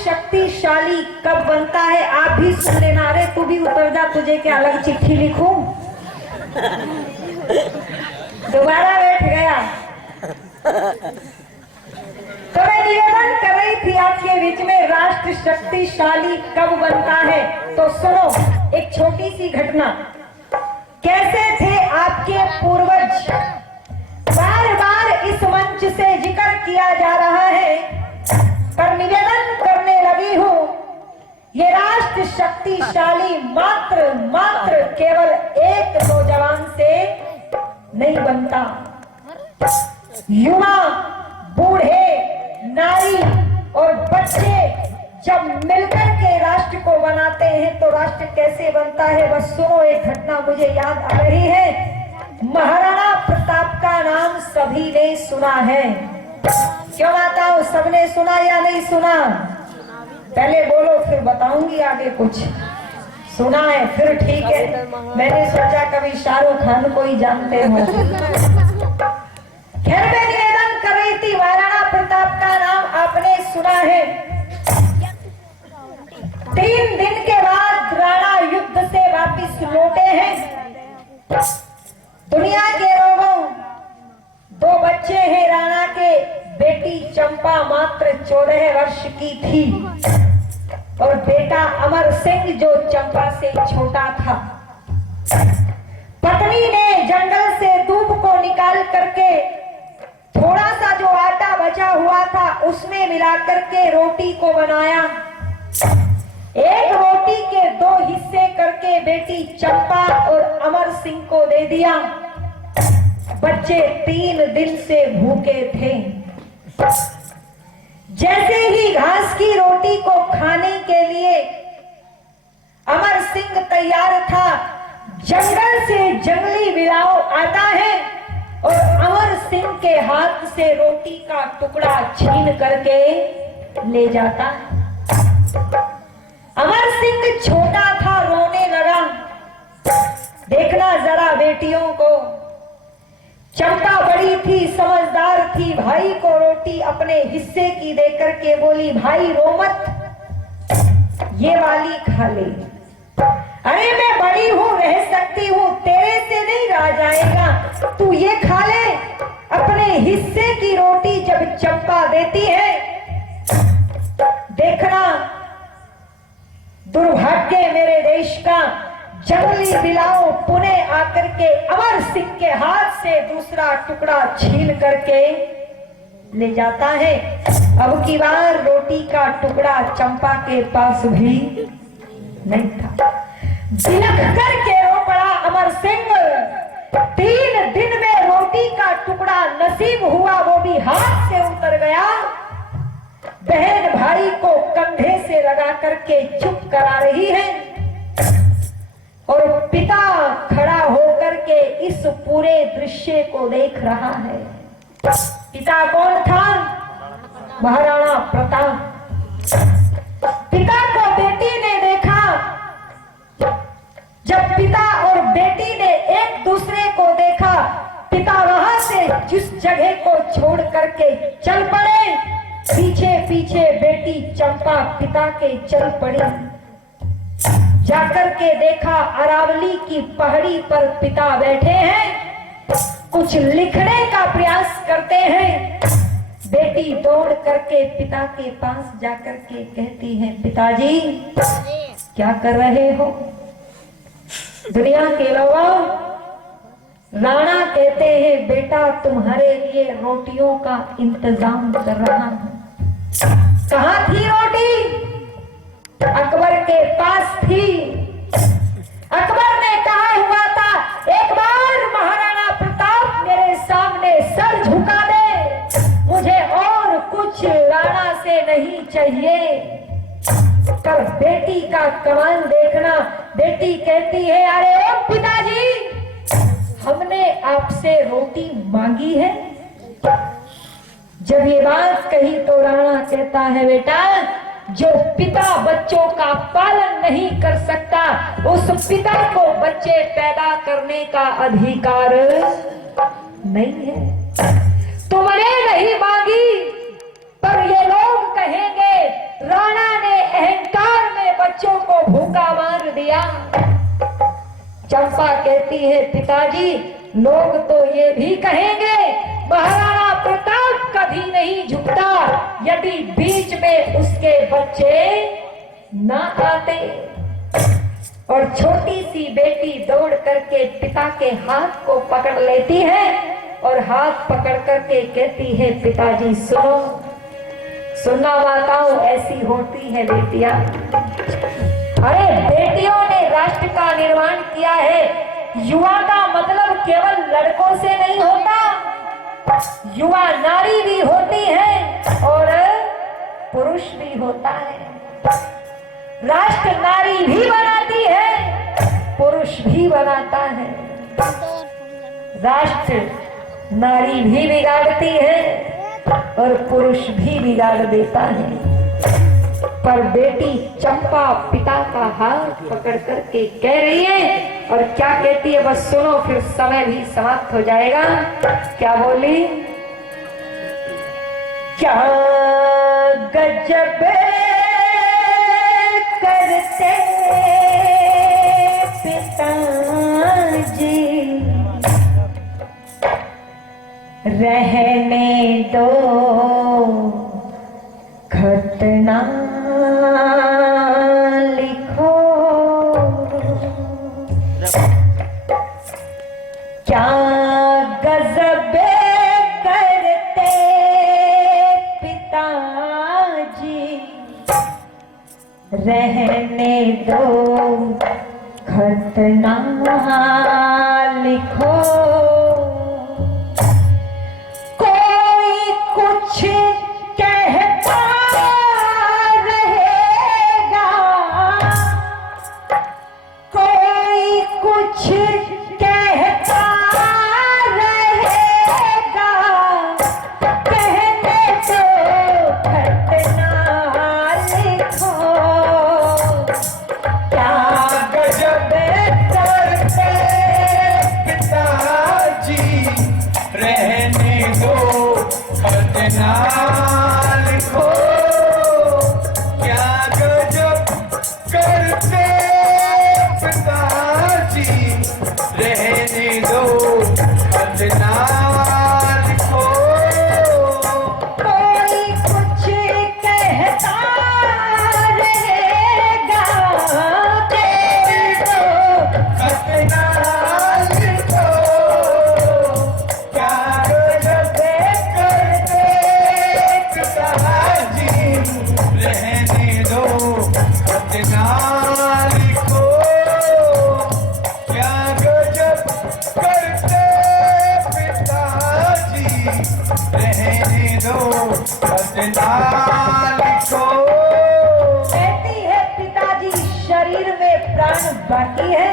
शक्तिशाली कब बनता है आप भी सुन लेना। अरे तू भी उतर जा, तुझे क्या अलग चिट्ठी लिखूं? दोबारा बैठ गया। तो मैं निवेदन कर रही थी आपके बीच में, राष्ट्र शक्तिशाली कब बनता है। तो सुनो एक छोटी सी घटना। कैसे थे आपके पूर्वज, बार बार इस मंच से जिक्र किया जा रहा है, पर निवेदन करने लगी हूं, ये राष्ट्र शक्तिशाली मात्र केवल एक नौजवान से नहीं बनता। युवा, बूढ़े, नारी और बच्चे जब मिलकर के राष्ट्र को बनाते हैं तो राष्ट्र कैसे बनता है। बस सुनो एक घटना मुझे याद आ रही है। महाराणा प्रताप का नाम सभी ने सुना है, क्यों बताओ, सबने सुना या नहीं सुना? पहले बोलो फिर बताऊंगी आगे कुछ। सुना है, फिर ठीक है। मैंने सोचा कभी शाहरुख खान को ही जानते हो। खैर मैं निवेदन कर रही थी, महाराणा प्रताप का नाम आपने सुना है। 3 दिन के बाद राणा युद्ध से वापिस लौटे हैं। दुनिया के लोगों, 2 बच्चे हैं राणा के। बेटी चंपा मात्र 14 वर्ष की थी और बेटा अमर सिंह जो चंपा से छोटा था। पत्नी ने जंगल से दूब को निकाल करके थोड़ा सा जो आटा बचा हुआ था उसमें मिला करके रोटी को बनाया। एक रोटी के 2 हिस्से करके बेटी चंपा और अमर सिंह को दे दिया। बच्चे 3 दिन से भूखे थे। जैसे ही घास की रोटी को खाने के लिए अमर सिंह तैयार था, जंगल से जंगली बिलाव आता है और अमर सिंह के हाथ से रोटी का टुकड़ा छीन करके ले जाता है। अमर सिंह छोटा था, रोने लगा। देखना जरा बेटियों को, चंपा बड़ी थी, समझदार थी। भाई को रोटी अपने हिस्से की देकर के बोली, भाई रो मत, ये वाली खा ले। अरे मैं बड़ी हूं, रह सकती हूं, तेरे से नहीं रह जाएगा, तू ये खा ले। अपने हिस्से की रोटी जब चंपा देती है, देखना दुर्भाग्य मेरे देश का, जंगली बिलाव पुनः आकर के अमर सिंह के हाथ से दूसरा टुकड़ा छीन करके ले जाता है। अब की बार रोटी का टुकड़ा चंपा के पास भी नहीं था। बिलख करके रो पड़ा अमर सिंह। 3 दिन में रोटी का टुकड़ा नसीब हुआ, वो भी हाथ से उतर गया। बहन भाई को कंधे से लगा करके चुप करा रही है और पिता खड़ा होकर के इस पूरे दृश्य को देख रहा है। पिता कौन था? महाराणा प्रताप। पिता को बेटी ने देखा। जब पिता और बेटी ने एक दूसरे को देखा, पिता वहां से जिस जगह को छोड़ करके चल पड़े, पीछे पीछे बेटी चंपा पिता के चल पड़ी। जाकर के देखा अरावली की पहाड़ी पर पिता बैठे हैं, कुछ लिखने का प्रयास करते हैं। बेटी दौड़ करके पिता के पास जाकर के कहती है, पिताजी क्या कर रहे हो? दुनिया के लोगों, राणा कहते हैं, बेटा तुम्हारे लिए रोटियों का इंतजाम कर रहा हूं। कहां थी रोटी? अकबर के पास थी। अकबर ने कहा हुआ था, एक बार महाराणा प्रताप मेरे सामने सर झुका दे, मुझे और कुछ राणा से नहीं चाहिए। पर बेटी का कमाल देखना। बेटी कहती है, अरे ओ पिताजी, हमने आपसे रोटी मांगी है। जब ये बात कही तो राणा कहता है, बेटा जो पिता बच्चों का पालन नहीं कर सकता, उस पिता को बच्चे पैदा करने का अधिकार नहीं है। तुमने नहीं मांगी, पर ये लोग कहेंगे राणा भूखा मार दिया। चंपा कहती है पिताजी, लोग तो ये भी कहेंगे महाराणा प्रताप कभी नहीं झुकता यदि बीच में उसके बच्चे ना आते। और छोटी सी बेटी दौड़ करके पिता के हाथ को पकड़ लेती है और हाथ पकड़ करके कहती है पिताजी सुनो, सुनना माताओं, ऐसी होती है बेटियां। अरे बेटियों ने राष्ट्र का निर्माण किया है। युवा का मतलब केवल लड़कों से नहीं होता, युवा नारी भी होती है और पुरुष भी होता है। राष्ट्र नारी भी बनाती है, पुरुष भी बनाता है। राष्ट्र नारी भी बिगाड़ती है और पुरुष भी बिगाड़ देता है। पर बेटी चंपा पिता का हाथ पकड़ करके कह रही है, और क्या कहती है बस सुनो, फिर समय भी समाप्त हो जाएगा। क्या बोली? क्या गजब करते पिताजी, रहने दो घटना लिखो। क्या गजब करते पिताजी, रहने दो घटना लिखो। कोई कुछ कहता रहेगा, कोई कुछ कहता रहेगा, कहने दो घटना लिखो। क्या गजब करते पिताजी, रहने दो घटना लिखो। क्या गजब करते पिताजी, रहने दो घटना लिखो। कोई कुछ कहता रहेगा, कहने दो घटना लिखो। क्या गजब करते पिताजी, रहने दो घटना लिखो। क्या गजब करते पिताजी, रहने दो घटना लिखो। कहती है पिताजी शरीर में प्राण बाकी है,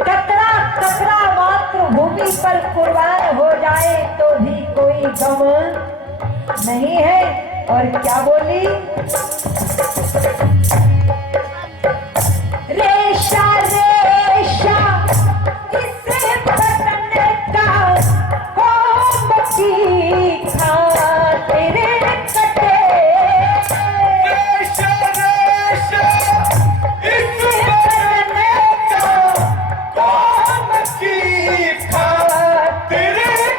कतरा कतरा मात्र भूमि पर कुर्बान हो जाए तो भी कोई गम नहीं है। और क्या बोली? रेशा रेशा इस बदन का कोम की खातिर कटे। रेशा रेशा इस बदन का कोम की खातिर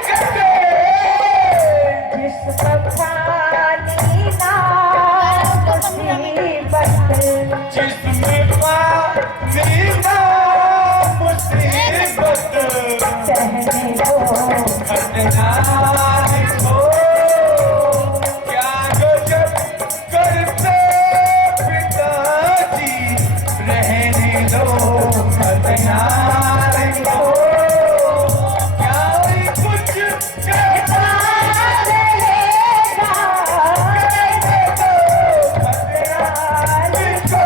कटे। जिस पानी ना मुसीबत, जिसमें पानी ना मुसीबत, कहने दो घटना लिखो। क्या गजब करते पिताजी, रहने दो घटना लिखो। क्या कुछ कहता रहेगा, घटना लिखो।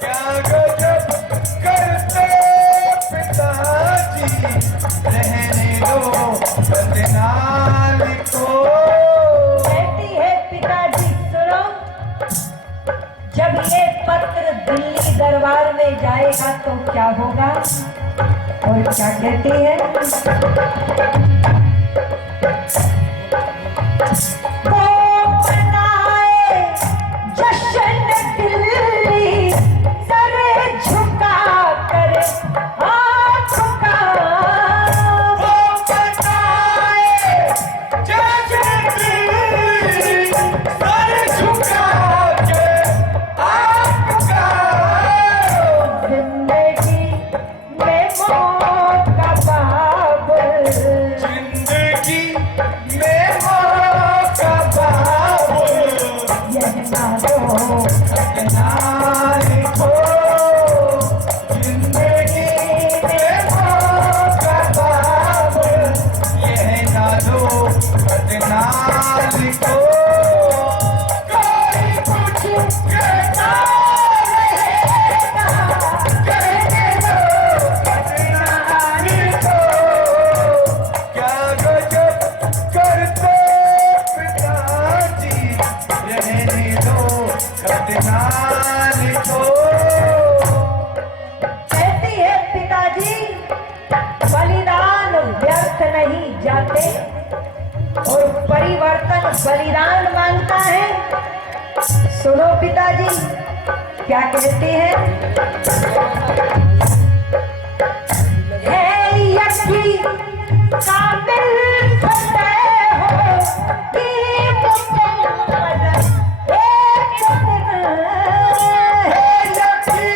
क्या गजब करते पिताजी, रहने दो घटना लिखो। कहती है पिताजी सुनो, जब ये पत्र दिल्ली दरबार में जाएगा तो क्या होगा? और क्या कहती है? वो मनाए जश्न दिल्ली ना दो खतना लिखो, जिंदगी में मौका बाब, यह ना दो खतना लिखो। कोई कुछ कहता रहेगा, कहने दो खतना लिखो। क्या गजब करते पिताजी, रहने दो खतना लिखो। कहती है पिताजी बलिदान व्यर्थ नहीं जाते और परिवर्तन बलिदान मांगता है। सुनो पिताजी क्या कहते हैं। है यकी काबिल फतेह हो कि मुकम्मल एक दिन है यकी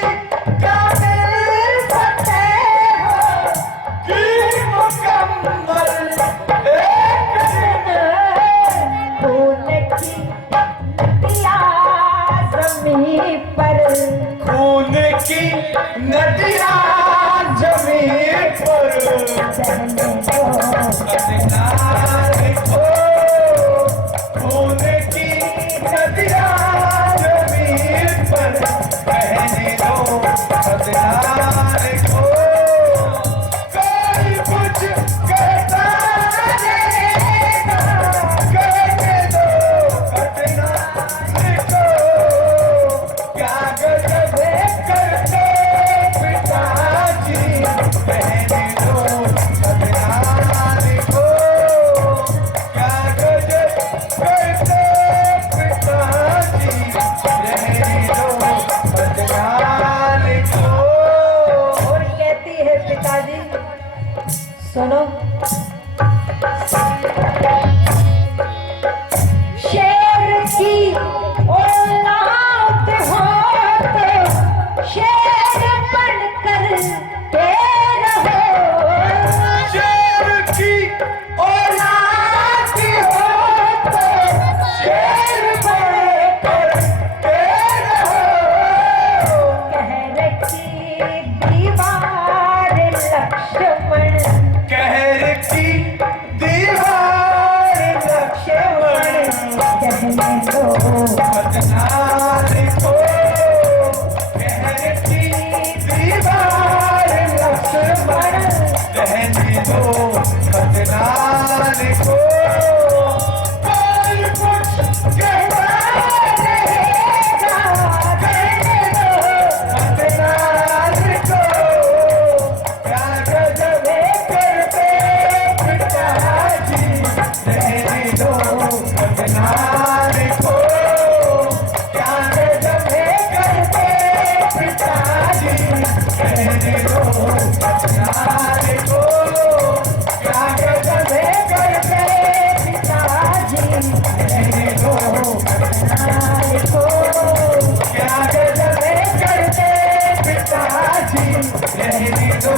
काबिल फतेह हो कि मुकम्मल एक दिन, खून की नदियाँ ज़मीं पर खून की नदियाँ जमीन पर, बहने दो खतना लिखो। खून की नदियाँ जमीन पर, बहने दो खतना लिखो। कोई कुछ कहता रहेगा, कहने दो खतना लिखो। क्या गजब करते पिताजी, कहने दो खतना लिखो। क्या गजब करते पिताजी, रहने दो खतना लिखो। और कहती है पिताजी सुनो। शेर की औलाद हो तो शेर बनकर के रहो। शेर की औलाद हो तो शेर बनकर के रहो। कहर की दीवार लक्ष्मण, कहर की दीवार लक्ष्मण, कहने दो खतना लिखो। कहर की दीवार लक्ष्मण, रहने दो खतना लिखो। कोई कुछ कहता रहेगा, कहने दो खतना लिखो। क्या गजब करते पिताजी, रहने दो खतना लिखो। क्या गजब करते पिताजी, रहने दो खतना लिखो। क्या गजब करते पिताजी, रहने दो खतना लिखो। क्या गजब करते पिताजी, रहने दो